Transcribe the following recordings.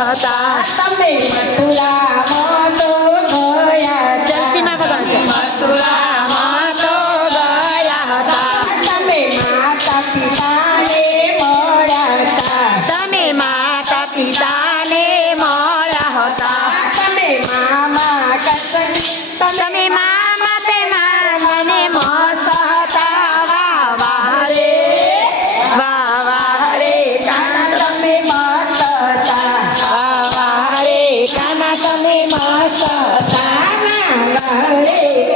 હતા તમે મથુરામાં તો ગયા જલસીમાં વગાડજો મથુરામાં તો ગયા હતા તમે માતા પિતાને મળ્યા હતા તમે માતા પિતાને મળ્યા હતા તમે મામા કસન તમે મામા તે મામાને મસ્ત હતા વાહ વાહ રે કાના તમે મસ્ત હતા વાહ વાહ રે કાના તમે મસ્ત હતા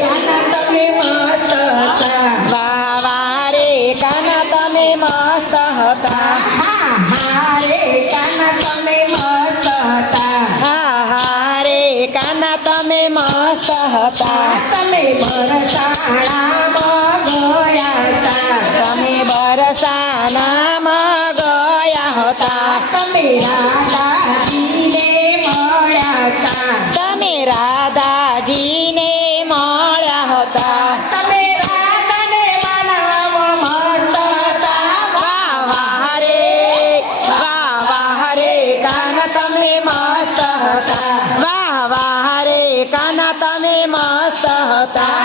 કાના તમે મસ્ત હતા વાહ વાહ રે કાના તમે મસ્ત હતા હા રે કાના તમે મસ્ત હતા હા હા રે કાના તમે મસ્ત હતા તમે બરસાણામાં ગયા હતા તમે બરસાનામાં ગયા હતા તમે રાધાજીને મળ્યા હતા તમે રાધાજીને મળ્યા હતા તમે રાધાને માનવામાં મસ્ત હતા વાહ વાહ રે કાના તમે મસ્ત હતા વાહ વાહ રે કાના તમે મસ્ત હતા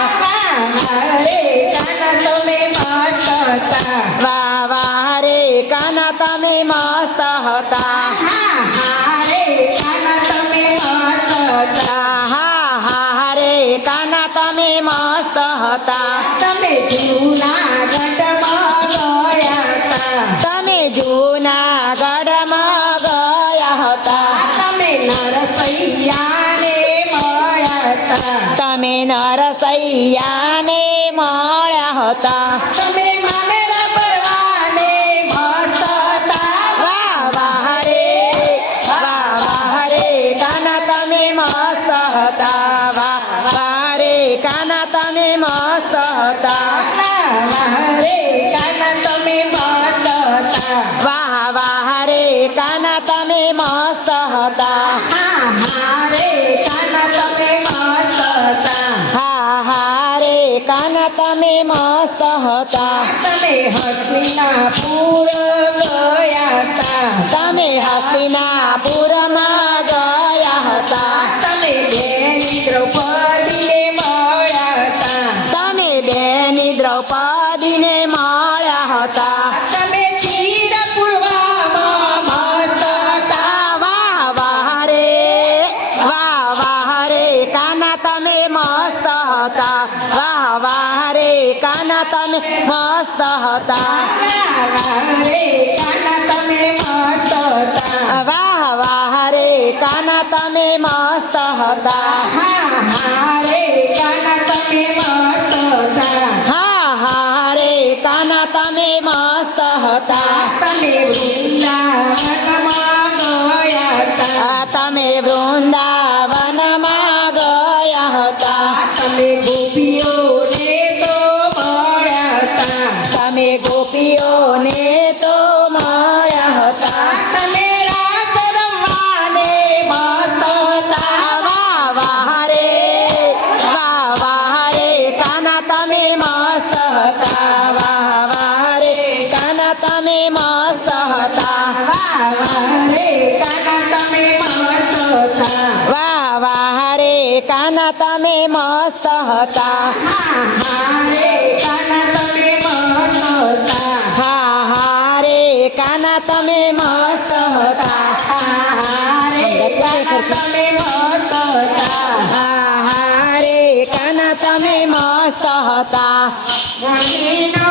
રે કાના તમે મસ્ત હતા વાહ વાહ રે કાના તમે મસ્ત હતા રે કાના તમે મસ્ત હતા હા હા રે કાના તમે મસ્ત હતા તમે જૂનાગઢમાં ગયા હતા તમે જૂનાગઢમાં ગયા હતા તમે નરસૈયાને મળ્યા હતા તમે નરસૈયાને મળ્યા હતા તમે મામેરા પરવાને મસ્ત હતા વાહ વાહ રે કાના તમે મસ્ત હતા વાહ વાહ રે કાના તમે મસ્ત હતા રે કાના તમે મસ્ત હતા વાહ વાહ રે કાના તમે મસ્ત હતા રે કાના તમે મસ્ત હતા હા હા રે કાના તમે મસ્ત હતા તમે હસ્તિનાપુર ગયા હતા તમે હસ્તિનાપુરમાં ગયા હતા તમે બેની દ્રૌપદીને મળ્યા હતા તમે બેની દ્રૌપદીને મળ્યા હતા તમે ચિત્રપુરમાં મસ્ત હતા વાહ વાહ રે કાના તમે મસ્ત હતા વાહ વાહ રે કાના તમે મસ્ત હતા રે કાના તમે મસ્ત હતા વાહ વાહ રે કાના તમે મસ્ત હતા રે કાના તમે મસ્ત હતા હા હા રે કાના તમે મસ્ત હતા તમે વૃંદાવનમાં ગયા હતા તમે વૃંદાવનમાં ગયા હતા તમે ગોપીઓને તો મળ્યા હતા તમે ગોપીઓને તો મળ્યા હતા તમે રાસ રમવાને મસ્ત હતા વાહ વાહ રે કાના તમે મસ્ત હતા વાહ વાહ રે કાના તમે મસ્ત હતા રે કાના તમે મસ્ત હતા વાહ વાહ રે કાના તમે મસ્ત હતા રે કાના તમે મસ્ત હતા હા હા રે કાના તમે મસ્ત હતા રે કાના તમે મસ્ત હતા હા હા રે કાના તમે મસ્ત હતા ગણીનો